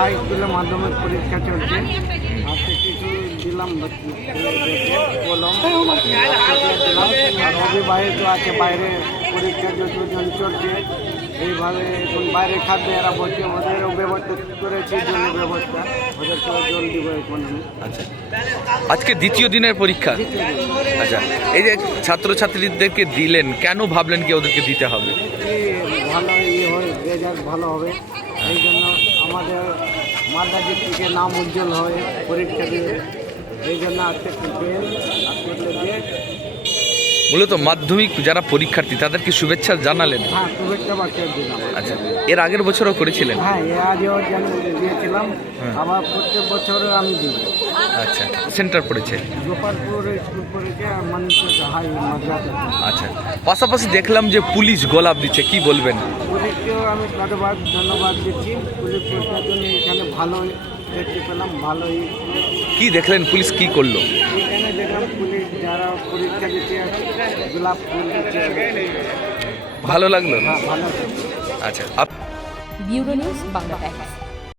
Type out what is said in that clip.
High স্কুলের মাধ্যমিক পরীক্ষা চলছে। আজকে কিছু দিলাম কলম দিলাম। আর অভিভাবক আছে বাইরে পরীক্ষা যতজন চলছে, এইভাবে এখন বাইরে খাদ্যে এরা বলছে ওদেরও ব্যবস্থা করেছি, জলের ব্যবস্থা, ওদেরকে জল দিব এখন আমি। আচ্ছা, আজকে দ্বিতীয় দিনের পরীক্ষা। আচ্ছা, এই যে ছাত্রছাত্রীদেরকে দিলেন, কেন ভাবলেন কি ওদেরকে দিতে হবে? ভালো হয়, রেজাল্ট ভালো হবে, এই জন্য আমাদের মালদা ডিস্ট্রিক্টে নাম উজ্জ্বল হয় পরীক্ষা দিয়ে, এই জন্য আজকে দিয়ে। মূলত মাধ্যমিক যারা পরীক্ষার্থী তাদেরকে শুভেচ্ছা জানালেন? হ্যাঁ, শুভেচ্ছা বার্তা দিলাম। আচ্ছা, এর আগের বছরও করেছিলেন? হ্যাঁ, এর আগেও দিয়েছিলাম, আবার প্রত্যেক বছরও আমি দিই। আচ্ছা, সেন্টার পড়েছে? গোপালপুর স্কুল পড়েছে আর মানুষের হাই মাদ্রাসা। আচ্ছা, পাশাপাশি দেখলাম যে পুলিশ গোলাপ দিচ্ছে, কি বলবেন? পুলিশকেও আমি ধন্যবাদ দিচ্ছি। পুলিশ প্রশাসন এখানে ভালোই দেখতে পেলাম, ভালোই। কি দেখলেন পুলিশ কি করলো? এখানে দেখলাম পুলিশ যারা পরীক্ষা দিতে গোলাপ ফুল দিচ্ছে। ভালো লাগলো? হ্যাঁ, ভালো। আচ্ছা। Bureau news Bangla Times.